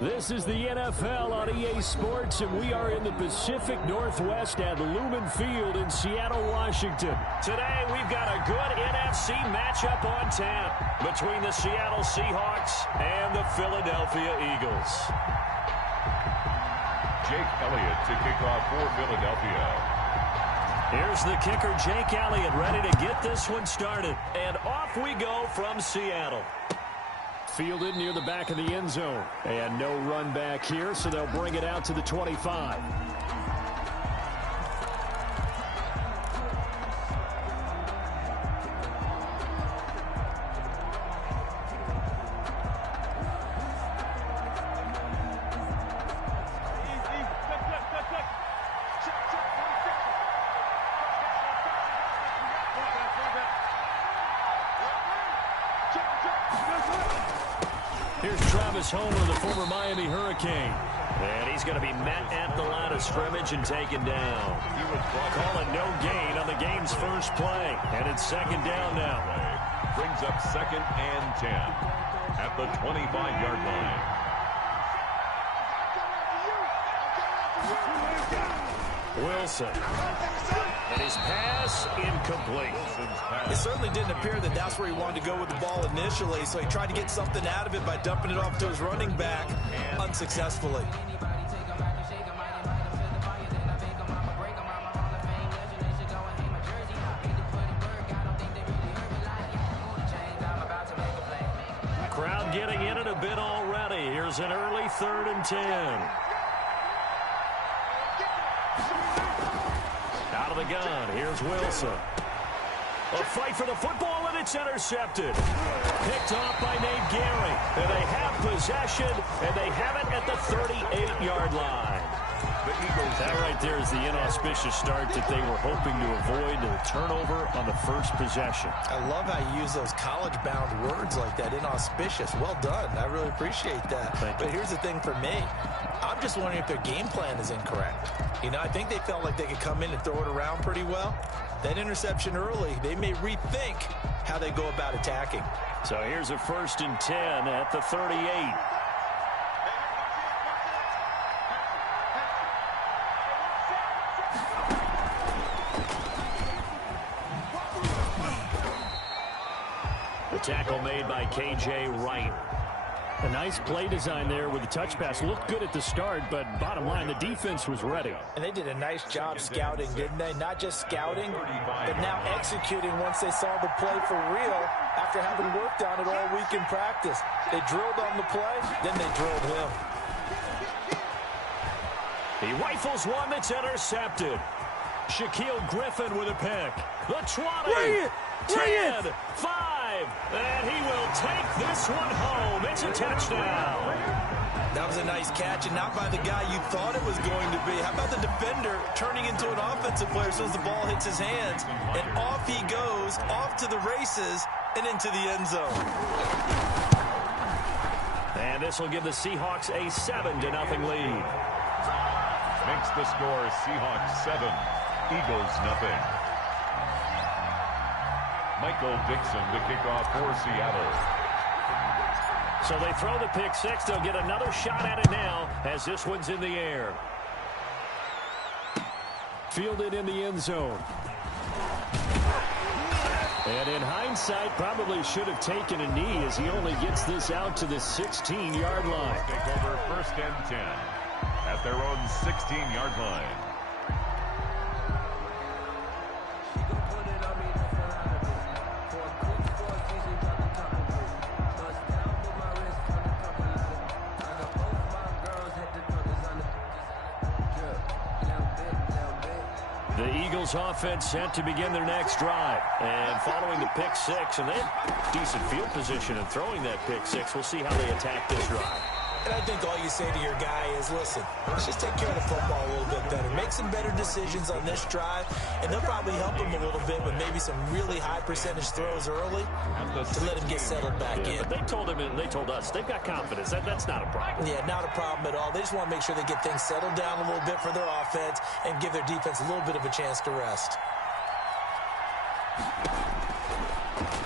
This is the NFL on EA Sports, and we are in the Pacific Northwest at Lumen Field in Seattle, Washington. Today, we've got a good NFC matchup on tap between the Seattle Seahawks and the Philadelphia Eagles. Jake Elliott to kick off for Philadelphia. Here's the kicker, Jake Elliott, ready to get this one started. And off we go from Seattle. Fielded near the back of the end zone. And no run back here, so they'll bring it out to the 25. Homer, the former Miami Hurricane. And he's going to be met at the line of scrimmage and taken down. He was calling no gain on the game's first play. And it's second down now. Brings up 2nd and 10 at the 25-yard line. Wilson. And his pass incomplete. It certainly didn't appear that that's where he wanted to go with the ball initially, so he tried to get something out of it by dumping it off to his running back unsuccessfully. Crowd getting in it a bit already. Here's an early 3rd and 10. Out of the gun, here's Wilson. A fight for the football, and it's intercepted. Picked off by Nate Gary. And they have possession, and they have it at the 38-yard line. The Eagles. That right there is the inauspicious start that they were hoping to avoid, a turnover on the first possession. I love how you use those college-bound words like that, inauspicious. Well done. I really appreciate that. But here's the thing for me. I'm just wondering if their game plan is incorrect. You know, I think they felt like they could come in and throw it around pretty well. That interception early, they may rethink how they go about attacking. So here's a 1st and 10 at the 38. The tackle made by K.J. Wright. A nice play design there with the touch pass. Looked good at the start, but bottom line, the defense was ready. And they did a nice job scouting, didn't they? Not just scouting, but now executing once they saw the play for real after having worked on it all week in practice. They drilled on the play, then they drilled him. He rifles one that's intercepted. Shaquille Griffin with a pick. The 20, 10, 5, and he will take this one home. It's a touchdown. That was a nice catch, and not by the guy you thought it was going to be. How about the defender turning into an offensive player as soon as the ball hits his hands, and off he goes, off to the races, and into the end zone. And this will give the Seahawks a 7-0 lead. Makes the score Seahawks 7, Eagles 0. Michael Dixon to kick off for Seattle. So they throw the pick six. They'll get another shot at it now as this one's in the air. Fielded in the end zone. And in hindsight, probably should have taken a knee as he only gets this out to the 16-yard line. Take over 1st and 10 at their own 16-yard line. The Eagles offense set to begin their next drive. And following the pick six, and they have decent field position in throwing that pick six. We'll see how they attack this drive. And I think all you say to your guy is, listen, let's just take care of the football a little bit better. Make some better decisions on this drive, and they'll probably help him a little bit with maybe some really high percentage throws early to let him get settled back in. But they told him and they told us they've got confidence. That's not a problem. Yeah, not a problem at all. They just want to make sure they get things settled down a little bit for their offense and give their defense a little bit of a chance to rest.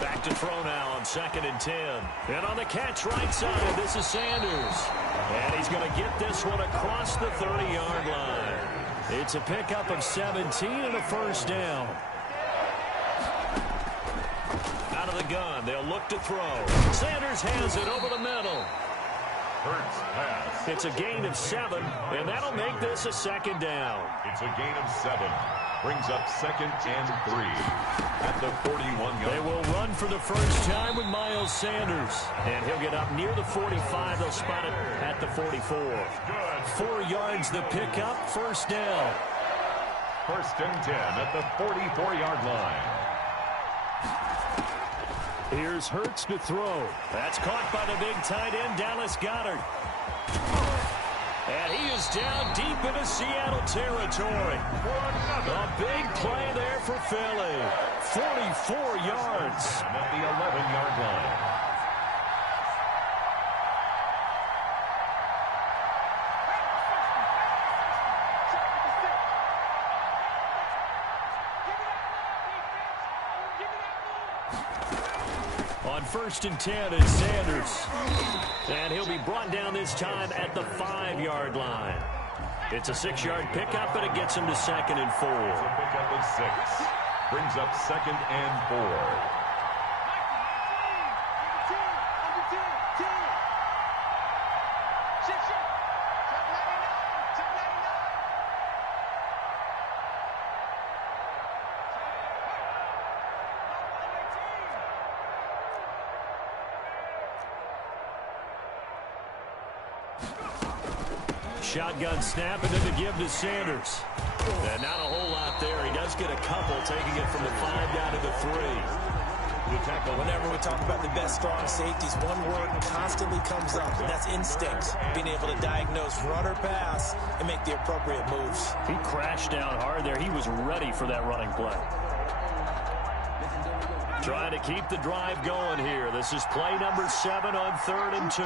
Back look to throw now on 2nd and 10. And on the catch right side, this is Sanders. And he's going to get this one across the 30-yard line. It's a pickup of 17 and a first down. Out of the gun, they'll look to throw. Sanders has it over the middle. Hurts pass. It's a gain of 7, and that'll make this a 2nd down. It's a gain of 7. Brings up 2nd and 3 at the 41-yard. They will run for the first time with Miles Sanders, and he'll get up near the 45. They'll spot it at the 44. 4 yards the pickup, first down. 1st and 10 at the 44-yard line. Here's Hurts to throw. That's caught by the big tight end, Dallas Goedert. And he is down deep into Seattle territory. A big play there for Philly. 44 yards. And at the 11-yard line. On 1st and 10 is Sanders. And he'll be brought down this time at the 5-yard line. It's a 6-yard pickup, but it gets him to 2nd and 4. It's a pickup of 6. Brings up 2nd and 4. Shotgun snap, and then to give to Sanders. And not a whole lot there. He does get a couple, taking it from the 5 down to the 3. Whenever we talk about the best strong safeties, one word constantly comes up, and that's instincts. Being able to diagnose run or pass and make the appropriate moves. He crashed down hard there. He was ready for that running play. Trying to keep the drive going here. This is play number 7 on 3rd and 2.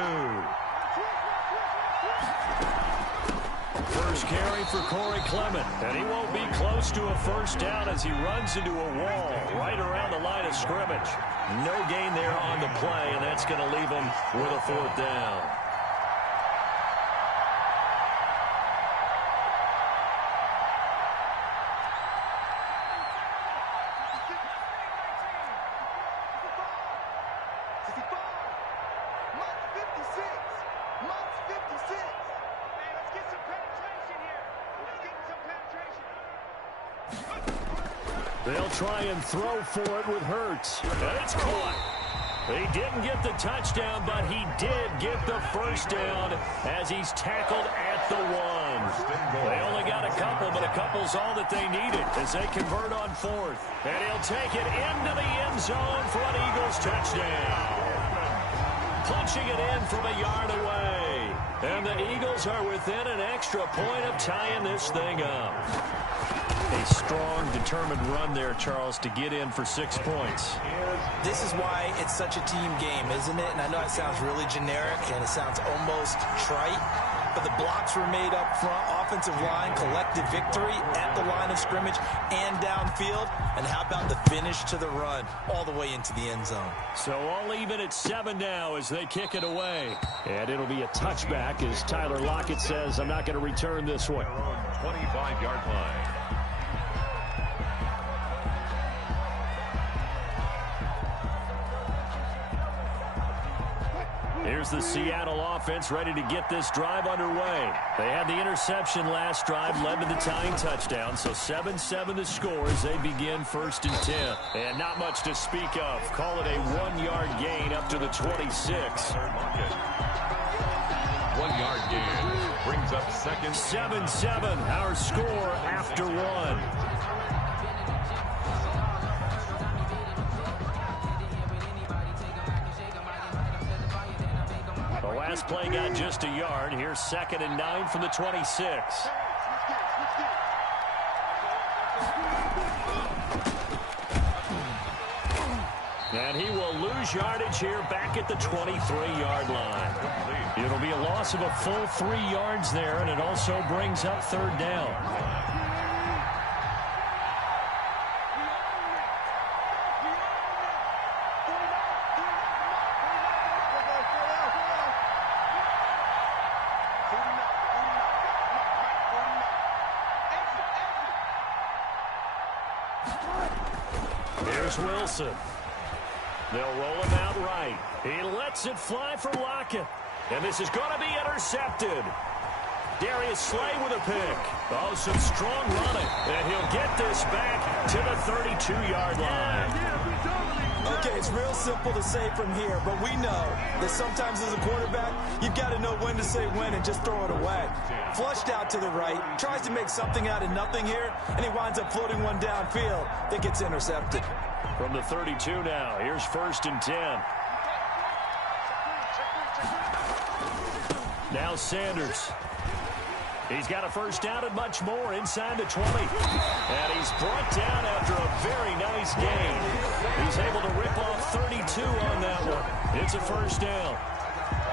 First carry for Corey Clement, and he won't be close to a first down as he runs into a wall right around the line of scrimmage. No gain there on the play, and that's going to leave him with a 4th down. They'll try and throw for it with Hurts. And it's caught. He didn't get the touchdown, but he did get the first down as he's tackled at the 1. They only got a couple, but a couple's all that they needed as they convert on 4th. And he'll take it into the end zone for an Eagles touchdown. Punching it in from a yard away. And the Eagles are within an extra point of tying this thing up. A strong, determined run there, Charles, to get in for 6 points. This is why it's such a team game, isn't it? And I know it sounds really generic and it sounds almost trite, but the blocks were made up front, offensive line, collective victory at the line of scrimmage and downfield. And how about the finish to the run all the way into the end zone? So all even at 7 now as they kick it away. And it'll be a touchback as Tyler Lockett says, I'm not going to return this one. 25-yard line. Here's the Seattle offense ready to get this drive underway. They had the interception last drive, led to the tying touchdown. So 7-7 the score as they begin 1st and 10. And not much to speak of. Call it a 1-yard gain up to the 26. 1-yard gain. Brings up 2nd. 7-7, our score after 1. The last play got just a yard. Here's 2nd and 9 from the 26. And he will lose yardage here back at the 23-yard line. It'll be a loss of a full 3 yards there, and it also brings up 3rd down. Here's Wilson. They'll roll him out right. He lets it fly for Lockett. And this is going to be intercepted. Darius Slay with a pick. Oh, some strong running. And he'll get this back to the 32-yard line. Okay, it's real simple to say from here, but we know that sometimes as a quarterback, you've got to know when to say when and just throw it away. Flushed out to the right, tries to make something out of nothing here, and he winds up floating one downfield that gets intercepted. From the 32 now, here's 1st and 10. Now Sanders. He's got a first down and much more inside the 20. And he's brought down after a very nice gain. He's able to rip off 32 on that one. It's a first down.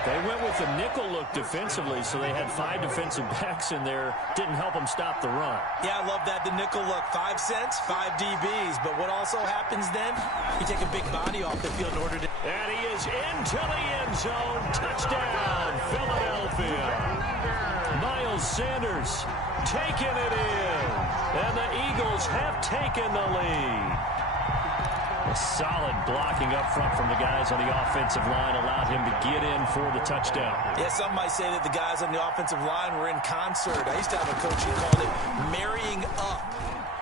They went with the nickel look defensively, so they had 5 defensive backs in there. Didn't help them stop the run. Yeah, I love that, the nickel look. 5 cents, 5 DBs. But what also happens then, you take a big body off the field in order to... And he is into the end zone. Touchdown, Philadelphia. Miles Sanders taking it in. And the Eagles have taken the lead. A solid blocking up front from the guys on the offensive line allowed him to get in for the touchdown. Yeah, some might say that the guys on the offensive line were in concert. I used to have a coach who called it marrying up,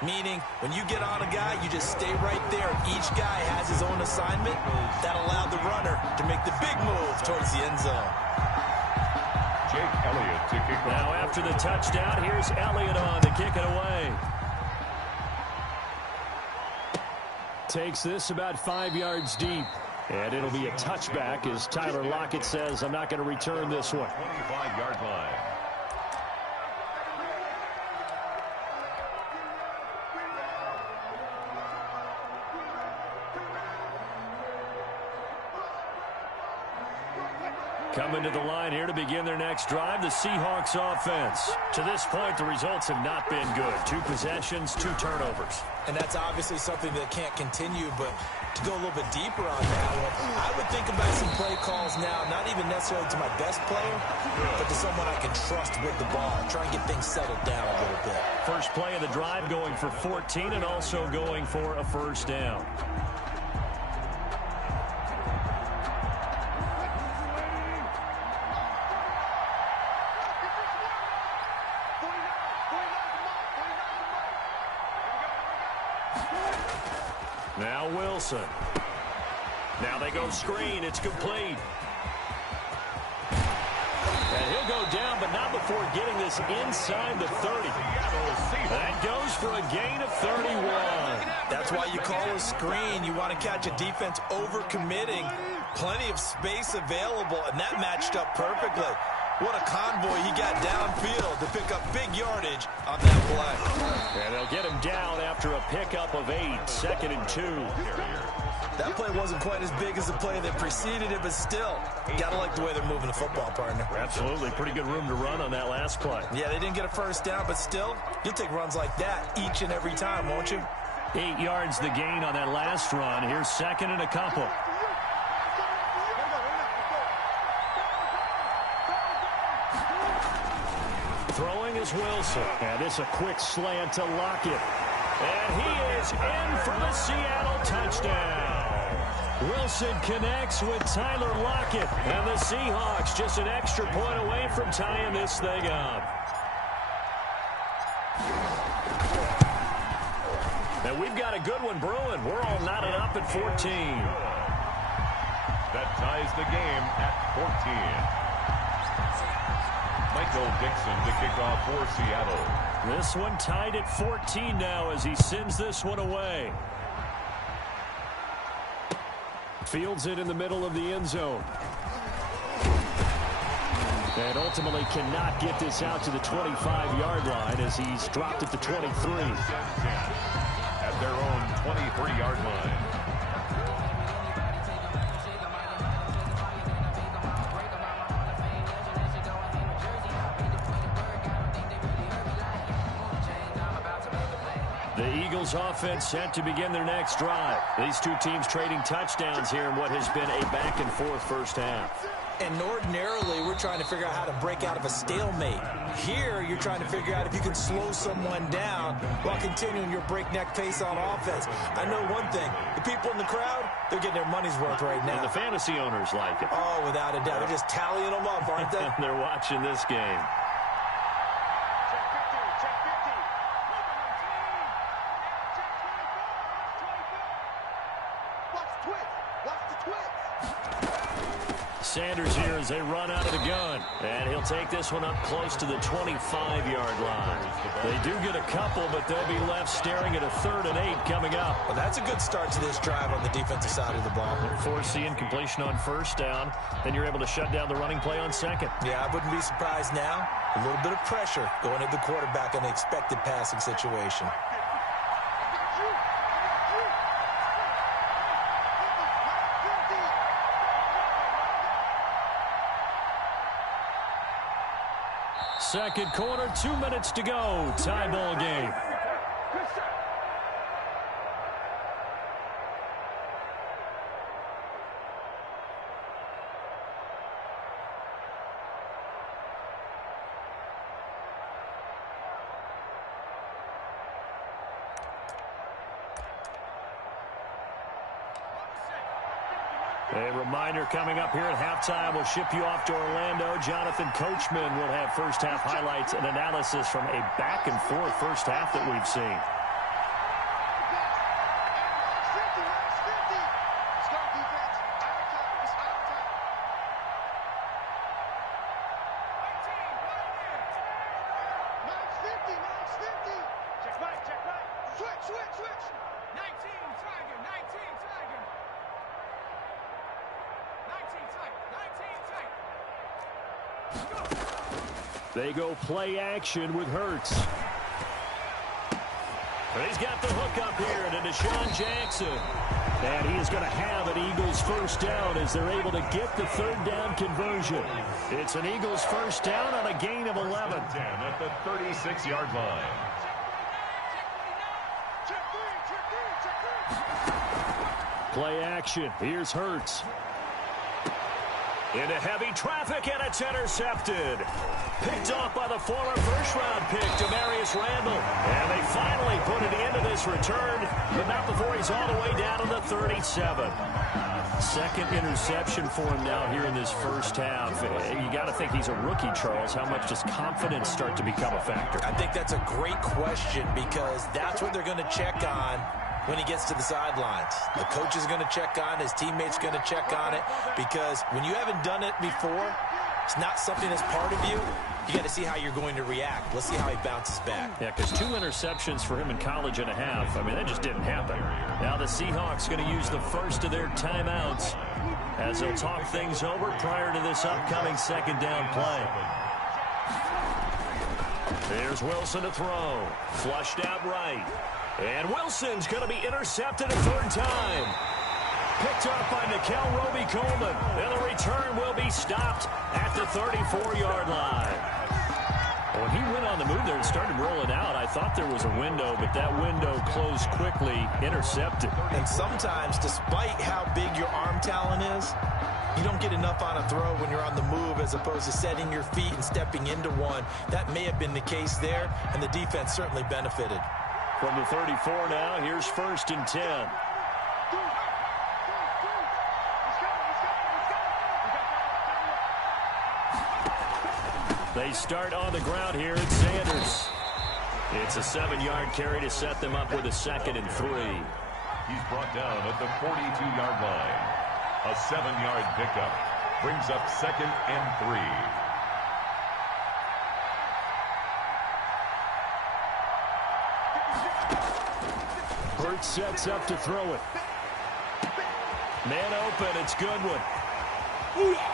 meaning when you get on a guy, you just stay right there. Each guy has his own assignment. That allowed the runner to make the big move towards the end zone. Jake Elliott to kick off. Now after the touchdown, here's Elliott on to kick it away. Takes this about 5 yards deep. And it'll be a touchback as Tyler Lockett says, I'm not going to return this one. 25-yard line. Coming to the line here to begin their next drive, the Seahawks offense. To this point, the results have not been good. 2 possessions, 2 turnovers. And that's obviously something that can't continue, but to go a little bit deeper on that one, I would think about some play calls now, not even necessarily to my best player, but to someone I can trust with the ball. Try and get things settled down a little bit. First play of the drive going for 14 and also going for a first down. Now Wilson. Now they go screen. It's complete. And he'll go down, but not before getting this inside the 30. That goes for a gain of 31. That's why you call a screen. You want to catch a defense over-committing. Plenty of space available, and that matched up perfectly. What a convoy he got downfield to pick up big yardage on that play. And they'll get him down after a pickup of 8, 2nd and 2. That play wasn't quite as big as the play that preceded it, but still, you got to like the way they're moving the football, partner. Absolutely. Pretty good room to run on that last play. Yeah, they didn't get a first down, but still, you'll take runs like that each and every time, won't you? 8 yards the gain on that last run. Here's 2nd and a couple. Throwing is Wilson. And it's a quick slant to Lockett. And he is in for the Seattle touchdown. Wilson connects with Tyler Lockett. And the Seahawks just an extra point away from tying this thing up. And we've got a good one brewing. We're all knotted up at 14. That ties the game at 14. Michael Dixon to kick off for Seattle. This one tied at 14 now as he sends this one away. Fields it in the middle of the end zone. And ultimately cannot get this out to the 25-yard line as he's dropped at the 23. At their own 23-yard line. The Eagles offense set to begin their next drive. These two teams trading touchdowns here in what has been a back-and-forth first half. And ordinarily, we're trying to figure out how to break out of a stalemate. Here, you're trying to figure out if you can slow someone down while continuing your breakneck pace on offense. I know one thing. The people in the crowd, they're getting their money's worth right now. And the fantasy owners like it. Oh, without a doubt. They're just tallying them up, aren't they? They're watching this game. Sanders here as they run out of the gun. And he'll take this one up close to the 25-yard line. They do get a couple, but they'll be left staring at a 3rd and 8 coming up. Well, that's a good start to this drive on the defensive side of the ball. Force the incompletion on 1st down. Then you're able to shut down the running play on 2nd. Yeah, I wouldn't be surprised now. A little bit of pressure going at the quarterback on the expected passing situation. Second quarter, 2 minutes to go. Tie ball game. A reminder coming up here at halftime. We'll ship you off to Orlando. Jonathan Coachman will have first half highlights and analysis from a back-and-forth first half that we've seen. They go play action with Hurts. He's got the hook up here to Deshaun Jackson. And he is going to have an Eagles first down as they're able to get the 3rd down conversion. It's an Eagles first down on a gain of 11. At the 36-yard line. Play action. Here's Hurts. Into heavy traffic, and it's intercepted. Picked off by the former first-round pick, Demarius Randall. And they finally put an end to this return, but not before he's all the way down to the 37. Second interception for him now here in this first half. You got to think he's a rookie, Charles. How much does confidence start to become a factor? I think that's a great question because that's what they're going to check on when he gets to the sidelines. The coach is going to check on it. His teammates going to check on it because when you haven't done it before, it's not something that's part of you. You got to see how you're going to react. Let's see how he bounces back. Yeah, because 2 interceptions for him in college and a half. I mean, that just didn't happen. Now the Seahawks going to use the first of their timeouts as they'll talk things over prior to this upcoming 2nd down play. There's Wilson to throw. Flushed out right. And Wilson's going to be intercepted a 3rd time. Picked up by Nikel Roby-Coleman. And the return will be stopped at the 34-yard line. When he went on the move there and started rolling out, I thought there was a window, but that window closed quickly, intercepted. And sometimes, despite how big your arm talent is, you don't get enough on a throw when you're on the move as opposed to setting your feet and stepping into one. That may have been the case there, and the defense certainly benefited. From the 34 now, here's 1st and 10. They start on the ground here at Sanders. It's a 7-yard carry to set them up with a 2nd and 3. He's brought down at the 42-yard line. A 7-yard pickup brings up 2nd and 3. Hurts sets up to throw it. Man open, it's Goodwin.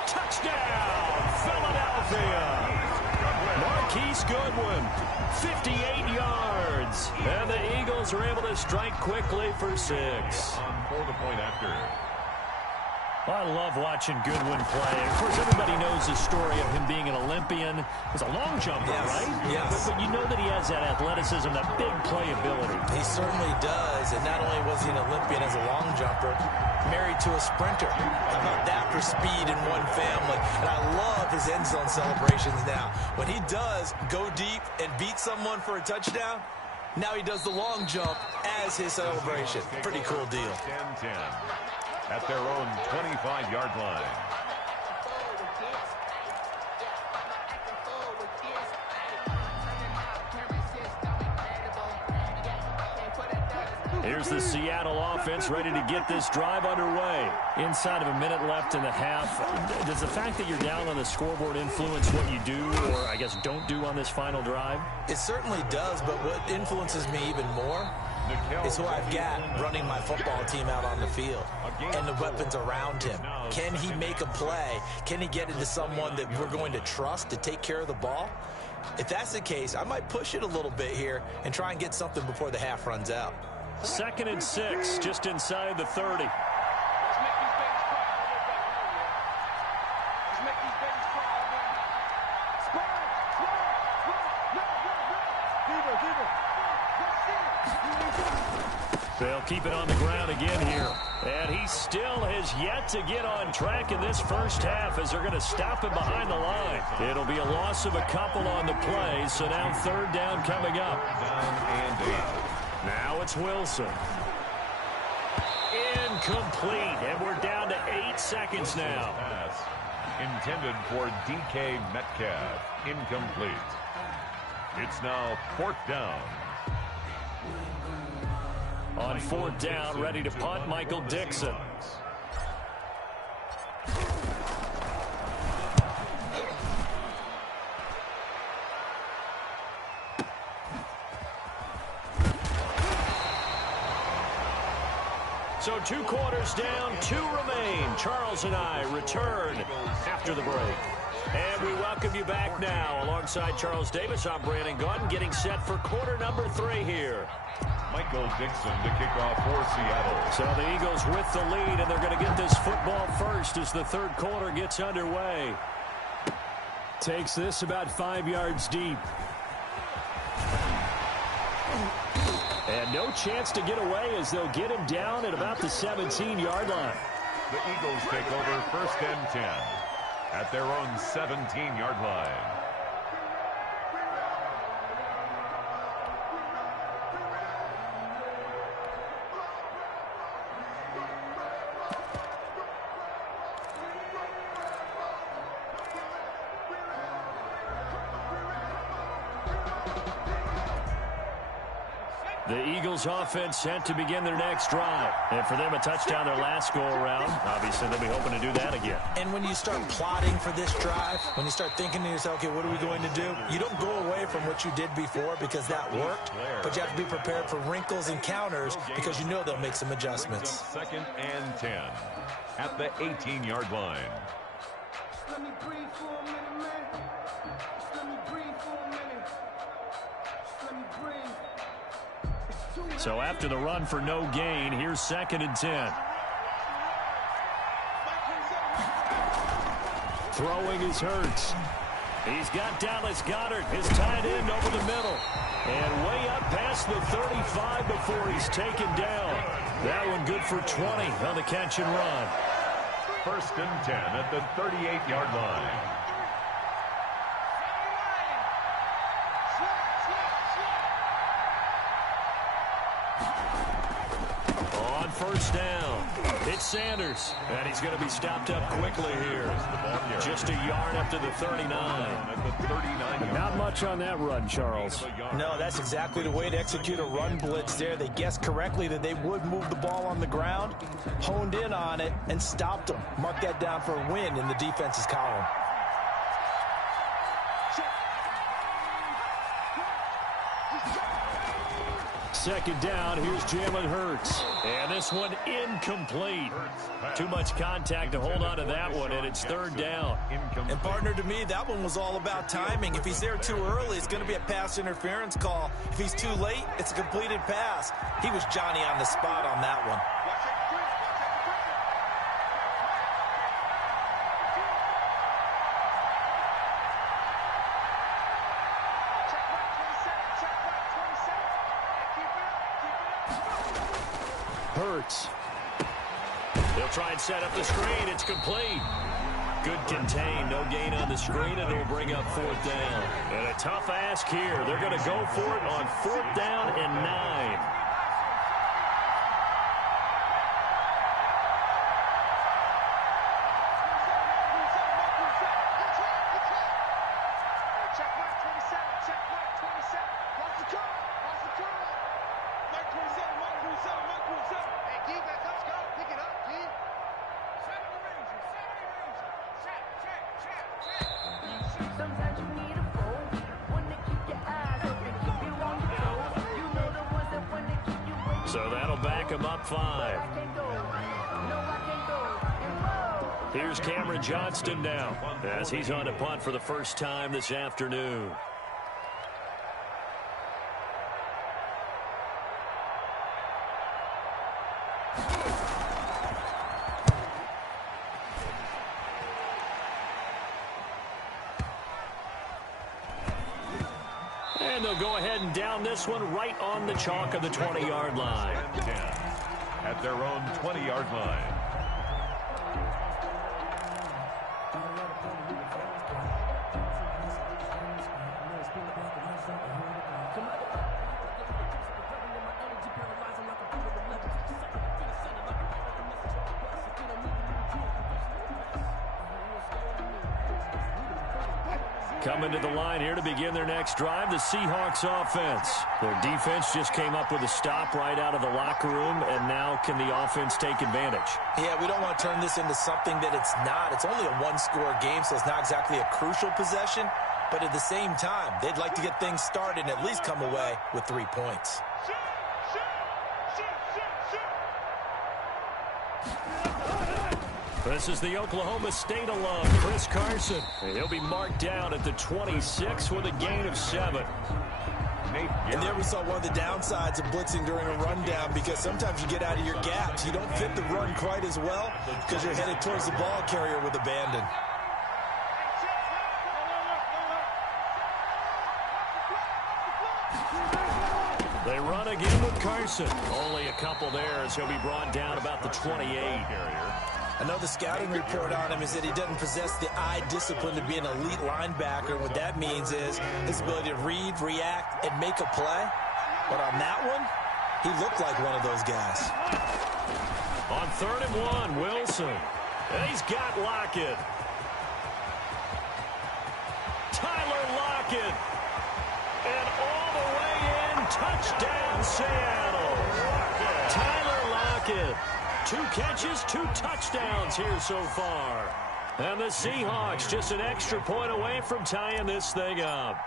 Touchdown, Philadelphia. Marquise Goodwin, 58 yards. And the Eagles are able to strike quickly for 6. For the point after. I love watching Goodwin play. Of course, everybody knows the story of him being an Olympian. He's a long jumper, right? Yes. But you know that he has that athleticism, that big playability. He certainly does. And not only was he an Olympian as a long jumper, married to a sprinter. How about that for speed in one family? And these end zone celebrations now. When he does go deep and beat someone for a touchdown, now he does the long jump as his celebration. Pretty cool deal. 10-10 at their own 25-yard line. Here's the Seattle offense ready to get this drive underway. Inside of a minute left in the half, does the fact that you're down on the scoreboard influence what you do, or I guess don't do on this final drive? It certainly does, but what influences me even more is who I've got running my football team out on the field and the weapons around him. Can he make a play? Can he get into someone that we're going to trust to take care of the ball? If that's the case, I might push it a little bit here and try and get something before the half runs out. 2nd and 6, just inside the 30. They'll keep it on the ground again here. And he still has yet to get on track in this first half as they're going to stop him behind the line. It'll be a loss of a couple on the play, so now 3rd down coming up. Down and 8. Now it's Wilson. Incomplete, and we're down to 8 seconds now. Pass intended for DK Metcalf. Incomplete. It's now 4th down. On 4th down, ready to punt, Michael Dixon. So 2 quarters down, 2 remain. Charles and I return after the break. And we welcome you back now. Alongside Charles Davis, I'm Brandon Gunn, getting set for quarter number 3 here. Michael Dixon to kick off for Seattle. So the Eagles with the lead, and they're going to get this football first as the 3rd quarter gets underway. Takes this about 5 yards deep. And no chance to get away as they'll get him down at about the 17-yard line. The Eagles take over 1st and 10 at their own 17-yard line. The Eagles offense set to begin their next drive. And for them, a touchdown their last go-around. Obviously, they'll be hoping to do that again. And when you start plotting for this drive, when you start thinking to yourself, okay, what are we going to do? You don't go away from what you did before because that worked, but you have to be prepared for wrinkles and counters because you know they'll make some adjustments. 2nd and 10 at the 18-yard line. Let me breathe for a minute, man. Let me breathe for a minute. Let me breathe. So after the run for no gain, here's 2nd and 10. Throwing is Hurts. He's got Dallas Goedert, his tight end, over the middle. And way up past the 35 before he's taken down. That one good for 20 on the catch and run. 1st and 10 at the 38-yard line. On 1st down, it's Sanders, and he's going to be stopped up quickly here. Just a yard up to the 39. Not much on that run, Charles. No, that's exactly the way to execute a run blitz there. They guessed correctly that they would move the ball on the ground, honed in on it, and stopped them. Mark that down for a win in the defense's column. Second down, here's Jalen Hurts. And this one incomplete. Too much contact to hold on to that one, and it's 3rd down. And partner, to me, that one was all about timing. If he's there too early, it's going to be a pass interference call. If he's too late, it's a completed pass. He was Johnny on the spot on that one. Hurts. They'll try and set up the screen. It's complete. Good contain, no gain on the screen, and it'll bring up 4th down. And a tough ask here. They're going to go for it on 4th down and 9. So that'll back him up 5. Here's Cameron Johnston now as he's on to punt for the first time this afternoon. And they'll go ahead and down this one right on the chalk of the 20-yard line. At their own 20-yard line. Coming to the line here to begin their next drive, the Seahawks offense. Their defense just came up with a stop right out of the locker room, and now can the offense take advantage? Yeah, we don't want to turn this into something that it's not. It's only a one-score game, so it's not exactly a crucial possession. But at the same time, they'd like to get things started and at least come away with 3 points. This is the Oklahoma State alum, Chris Carson. He'll be marked down at the 26 with a gain of 7. And there we saw one of the downsides of blitzing during a rundown, because sometimes you get out of your gaps. You don't fit the run quite as well because you're headed towards the ball carrier with abandon. They run again with Carson. Only a couple there as he'll be brought down about the 28. I know the scouting report on him is that he doesn't possess the eye discipline to be an elite linebacker. What that means is his ability to read, react, and make a play. But on that one, he looked like one of those guys. On 3rd and 1, Wilson. And he's got Lockett. Tyler Lockett. And all the way in, touchdown Seattle. Tyler Lockett. 2 catches, 2 touchdowns here so far. And the Seahawks just an extra point away from tying this thing up.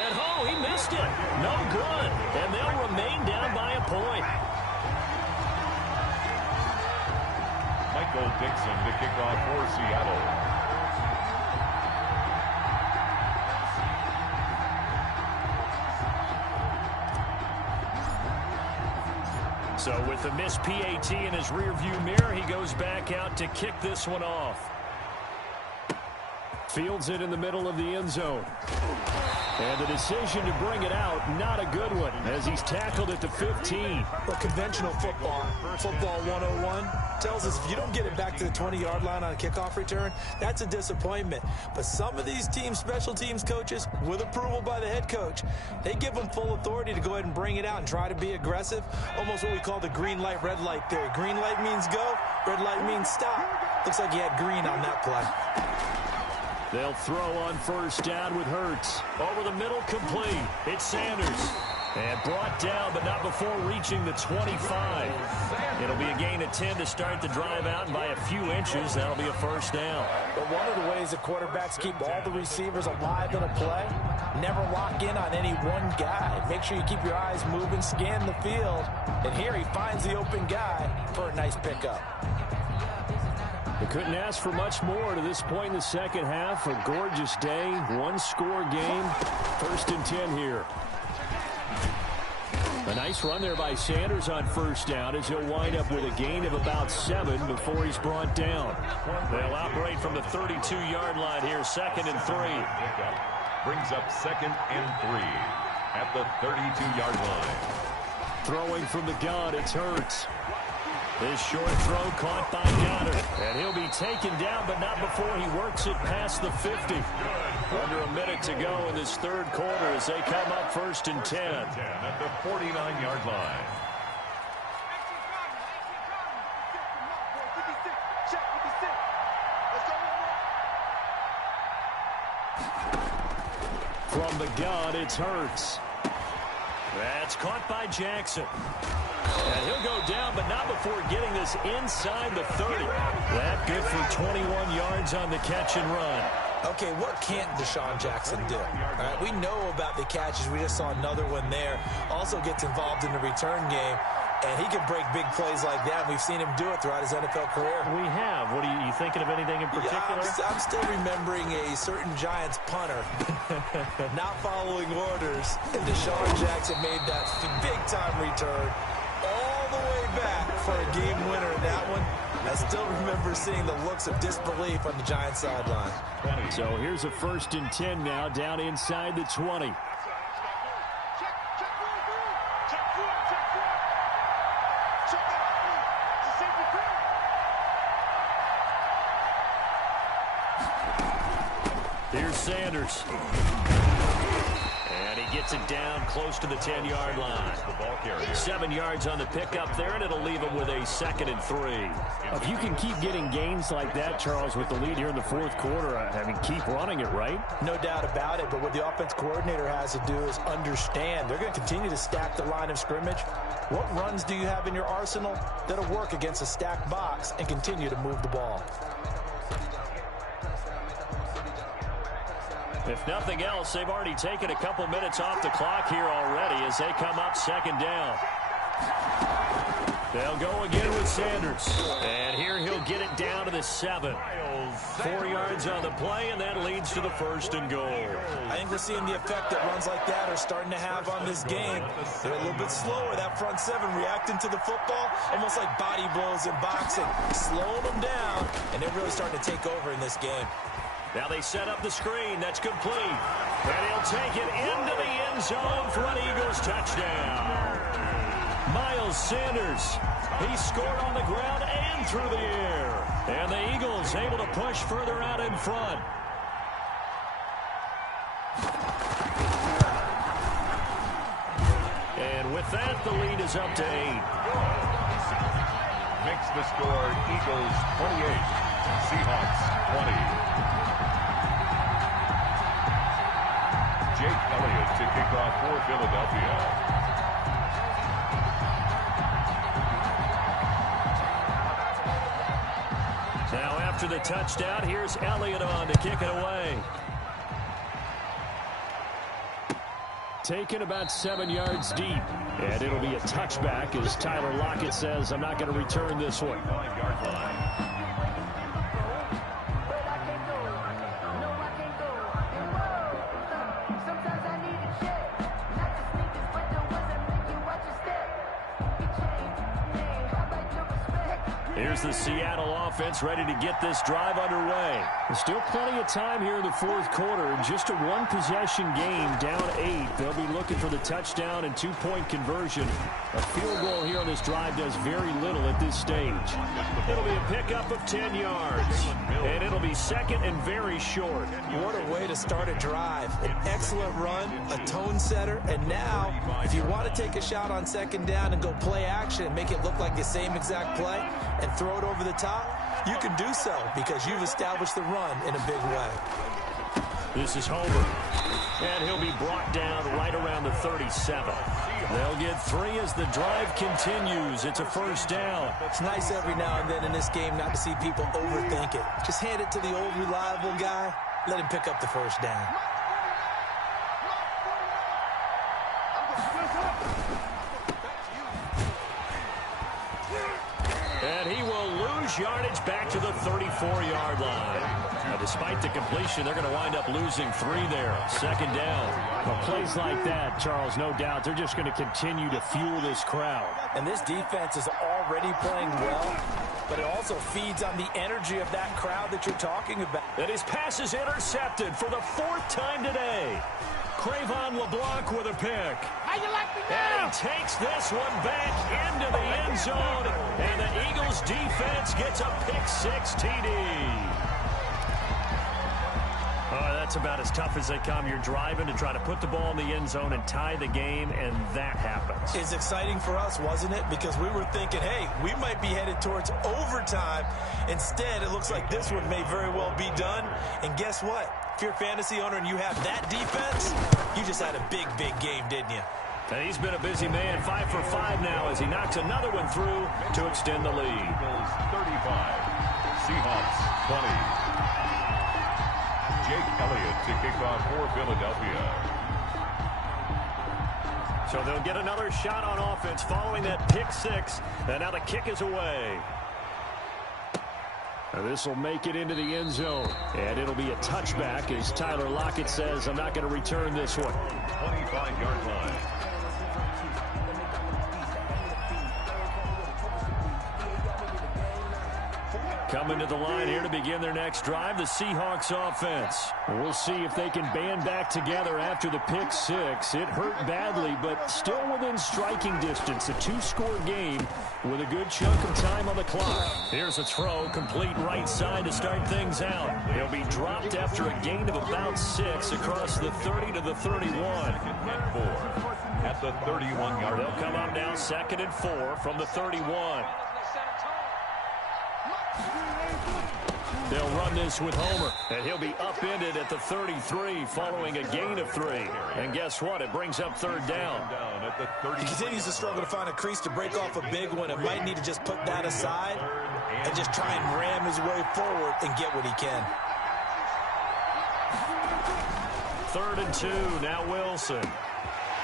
And oh, he missed it. No good. And they'll remain down by a point. Michael Dixon to kick off for Seattle. So with the missed PAT in his rearview mirror, he goes back out to kick this one off. Fields it in the middle of the end zone. And the decision to bring it out, not a good one, as he's tackled at the 15. Well, conventional football 101, tells us if you don't get it back to the 20-yard line on a kickoff return, that's a disappointment. But some of these teams, special teams coaches, with approval by the head coach, they give them full authority to go ahead and bring it out and try to be aggressive. Almost what we call the green light, red light theory. Green light means go, red light means stop. Looks like he had green on that play. They'll throw on 1st down with Hurts. Over the middle, complete. It's Sanders. And brought down, but not before reaching the 25. It'll be a gain of 10 to start the drive out, and by a few inches, that'll be a 1st down. But one of the ways the quarterbacks keep all the receivers alive in a play, never lock in on any one guy. Make sure you keep your eyes moving, scan the field. And here he finds the open guy for a nice pickup. They couldn't ask for much more to this point in the second half. A gorgeous day, 1-score game. 1st and 10 here. A nice run there by Sanders on 1st down as he'll wind up with a gain of about 7 before he's brought down. They'll operate from the 32-yard line here, 2nd and 3. Brings up 2nd and 3 at the 32-yard line. Throwing from the gun, it's Hurts. This short throw caught by Goddard. And he'll be taken down, but not before he works it past the 50. Under a minute to go in this third quarter as they come up 1st and 10. At the 49-yard line. From the gun, it's Hurts. That's caught by Jackson. And he'll go down, but not before getting this inside the 30. That good for 21 yards on the catch and run. Okay, what can't Deshaun Jackson do? All right, we know about the catches. We just saw another one there. Also gets involved in the return game, and he can break big plays like that. We've seen him do it throughout his NFL career. We have. What are you thinking of anything in particular? Yeah, I'm still remembering a certain Giants punter not following orders, and Deshaun Jackson made that big-time return all the way back for a game winner in that one. I still remember seeing the looks of disbelief on the Giants sideline. So here's a 1st and 10 now, down inside the 20. Here's Sanders. And he gets it down close to the 10-yard line. 7 yards on the pickup there, and it'll leave him with a 2nd and 3. If you can keep getting gains like that, Charles, with the lead here in the 4th quarter, I mean, keep running it, right? No doubt about it, but what the offense coordinator has to do is understand they're going to continue to stack the line of scrimmage. What runs do you have in your arsenal that'll work against a stacked box and continue to move the ball? If nothing else, they've already taken a couple minutes off the clock here already as they come up 2nd down. They'll go again with Sanders. And here he'll get it down to the 7. 4 yards on the play, and that leads to the 1st and goal. I think we're seeing the effect that runs like that are starting to have on this game. They're a little bit slower, that front 7 reacting to the football, almost like body blows in boxing, slowing them down, and they're really starting to take over in this game. Now they set up the screen. That's complete. And he'll take it into the end zone for an Eagles touchdown. Miles Sanders, he scored on the ground and through the air. And the Eagles able to push further out in front. And with that, the lead is up to 8. Makes the score Eagles 28, Seahawks 20. Jake Elliott to kick off for Philadelphia. Now after the touchdown, here's Elliott on to kick it away. Taken about 7 yards deep. And it'll be a touchback as Tyler Lockett says, I'm not going to return this one. 9-yard line. Here's the Seattle offense ready to get this drive underway. There's still plenty of time here in the 4th quarter. Just a one-possession game, down 8. They'll be looking for the touchdown and 2-point conversion. A field goal here on this drive does very little at this stage. It'll be a pickup of 10 yards. And it'll be 2nd and very short. What a way to start a drive. An excellent run, a tone setter, and now, if you want to take a shot on 2nd down and go play action and make it look like the same exact play and throw it over the top, you can do so because you've established the run in a big way. This is Homer. And he'll be brought down right around the 37. They'll get 3 as the drive continues. It's a 1st down. It's nice every now and then in this game not to see people overthink it. Just hand it to the old reliable guy. Let him pick up the 1st down. And he will lose yardage back to the 34-yard line. Now, despite the completion, they're going to wind up losing 3 there. 2nd down. Well, plays like that, Charles, no doubt, they're just going to continue to fuel this crowd. And this defense is already playing well, but it also feeds on the energy of that crowd that you're talking about. And his pass is intercepted for the 4th time today. Cravon LeBlanc with a pick. And he takes this one back into the end zone. And the Eagles defense gets a pick-6 TD. That's about as tough as they come. You're driving to try to put the ball in the end zone and tie the game, and that happens. It's exciting for us, wasn't it? Because we were thinking, hey, we might be headed towards overtime. Instead, it looks like this one may very well be done. And guess what? If you're a fantasy owner and you have that defense, you just had a big, big game, didn't you? And he's been a busy man, 5 for 5 now as he knocks another one through to extend the lead. Eagles 35, Seahawks 20. Jake Elliott to kick off for Philadelphia. So they'll get another shot on offense following that pick-6, and now the kick is away. This will make it into the end zone, and it'll be a touchback as Tyler Lockett says, I'm not going to return this one. 25-yard line. Coming to the line here to begin their next drive, the Seahawks offense. We'll see if they can band back together after the pick-6. It hurt badly, but still within striking distance. A 2-score game with a good chunk of time on the clock. Here's a throw, complete right side to start things out. He'll be dropped after a gain of about 6 across the 30 to the 31. And 4 at the 31-yard line. They'll come up now 2nd and 4 from the 31. They'll run this with Homer, and he'll be upended at the 33 following a gain of 3. And guess what? It brings up 3rd down. He continues to struggle to find a crease to break off a big one and might need to just put that aside and just try and ram his way forward and get what he can. 3rd and 2, now Wilson.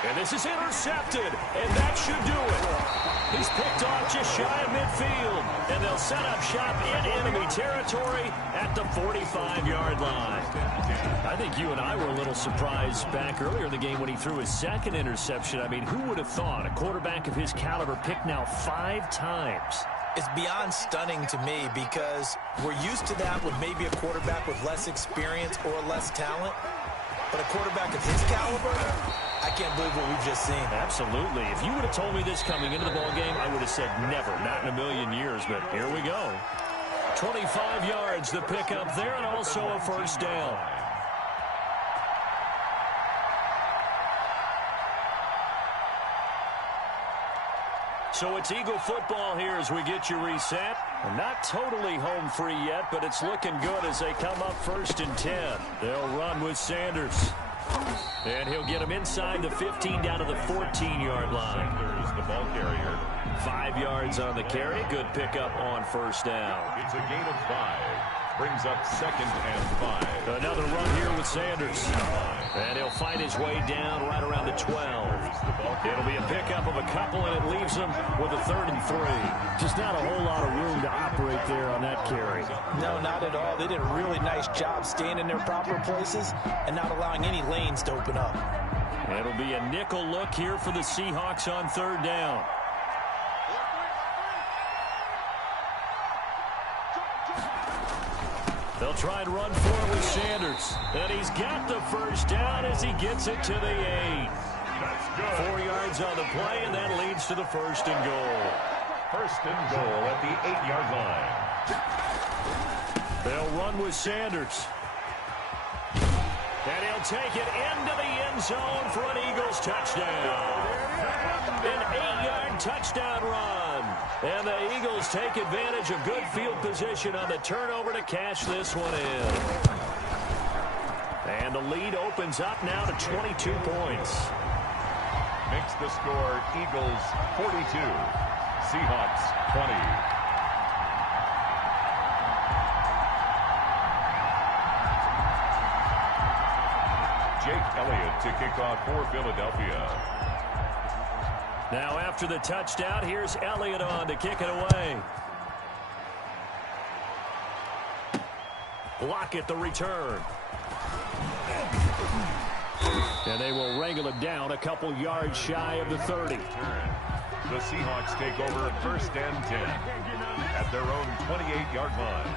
And this is intercepted, and that should do it. He's picked off just shy of midfield, and they'll set up shop in enemy territory at the 45-yard line. I think you and I were a little surprised back earlier in the game when he threw his 2nd interception. I mean, who would have thought a quarterback of his caliber picked now 5 times? It's beyond stunning to me because we're used to that with maybe a quarterback with less experience or less talent. But a quarterback of his caliber, I can't believe what we've just seen. Absolutely. If you would have told me this coming into the ballgame, I would have said never, not in a million years. But here we go. 25 yards, the pickup there, and also a 1st down. So it's Eagle football here as we get you reset. Not totally home free yet, but it's looking good as they come up 1st and 10. They'll run with Sanders. And he'll get him inside the 15 down to the 14-yard line. Sanders, the ball carrier. 5 yards on the carry. Good pickup on 1st down. It's a gain of 5. Brings up 2nd and 5. Another run here with Sanders. And he'll find his way down right around the 12. It'll be a pickup of a couple, and it leaves him with a 3rd and 3. Just not a whole lot of room to operate there on that carry. No, not at all. They did a really nice job staying in their proper places and not allowing any lanes to open up. It'll be a nickel look here for the Seahawks on 3rd down. They'll try and run for it with Sanders. And he's got the 1st down as he gets it to the 8. That's good. 4 yards on the play, and that leads to the 1st and goal. 1st and goal at the 8-yard line. They'll run with Sanders. And he'll take it into the end zone for an Eagles touchdown. An 8-yard touchdown run. And the Eagles take advantage of good field position on the turnover to cash this one in. And the lead opens up now to 22 points. Makes the score Eagles 42, Seahawks 20. Jake Elliott to kick off for Philadelphia. Now after the touchdown, here's Elliott on to kick it away. Lockett the return. And they will wrangle it down a couple yards shy of the 30. The Seahawks take over 1st and 10 at their own 28-yard line.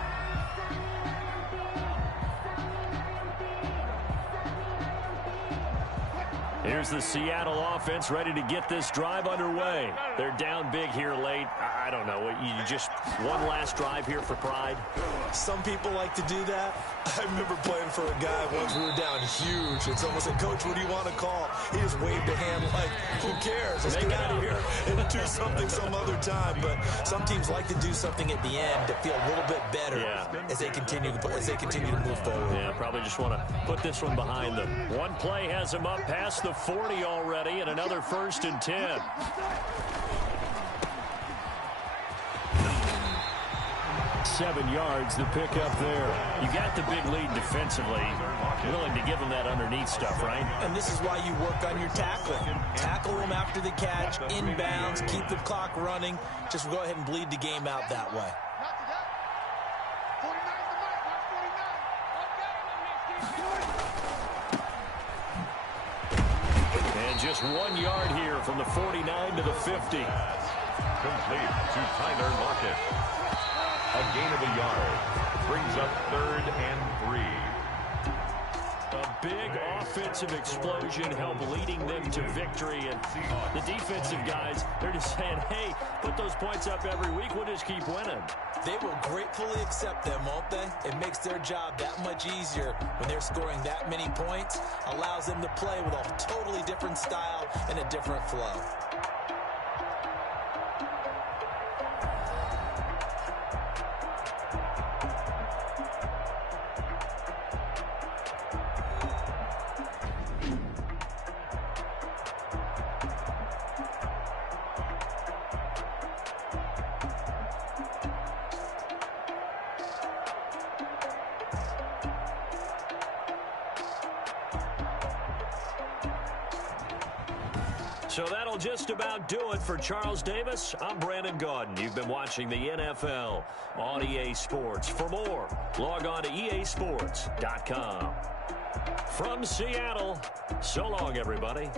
Here's the Seattle offense ready to get this drive underway. They're down big here late. I don't know. You just one last drive here for pride? Some people like to do that. I remember playing for a guy once. We were down huge. And someone said, Coach, what do you want to call? He just waved a hand like, who cares? Let's get out of here and do something some other time. But some teams like to do something at the end to feel a little bit better as they continue to move forward. Yeah, probably just want to put this one behind them. One play has them up past the 40 already, and another 1st and 10. Seven yards, the pickup there. You got the big lead defensively. Willing to give them that underneath stuff, right? And this is why you work on your tackling. Tackle them after the catch, inbounds, keep the clock running. Just go ahead and bleed the game out that way. And just 1 yard here from the 49 to the 50. Complete to Tyler Lockett. A gain of a yard. Brings up 3rd and 3. A big offensive explosion helped leading them to victory. And the defensive guys, they're just saying, hey, put those points up every week. We'll just keep winning. They will gratefully accept them, won't they? It makes their job that much easier when they're scoring that many points. Allows them to play with a totally different style and a different flow. So that'll just about do it for Charles Davis. I'm Brandon Gaudin. You've been watching the NFL on EA Sports. For more, log on to easports.com. From Seattle, so long, everybody.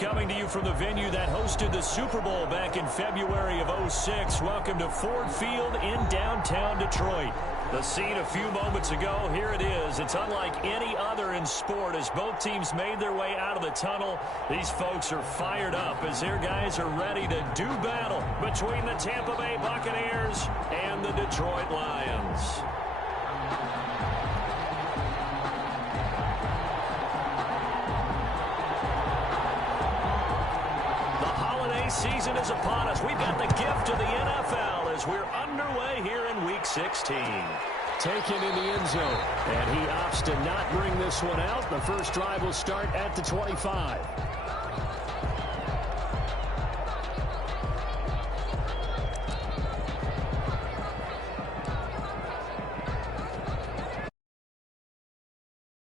coming to you from the venue that hosted the Super Bowl back in February of '06. Welcome to Ford Field in downtown Detroit. The scene a few moments ago, here it is. It's unlike any other in sport as both teams made their way out of the tunnel. These folks are fired up as their guys are ready to do battle between the Tampa Bay Buccaneers and the Detroit Lions. Season is upon us. We've got the gift of the NFL as we're underway here in Week 16. Taken in the end zone, and he opts to not bring this one out. The first drive will start at the 25.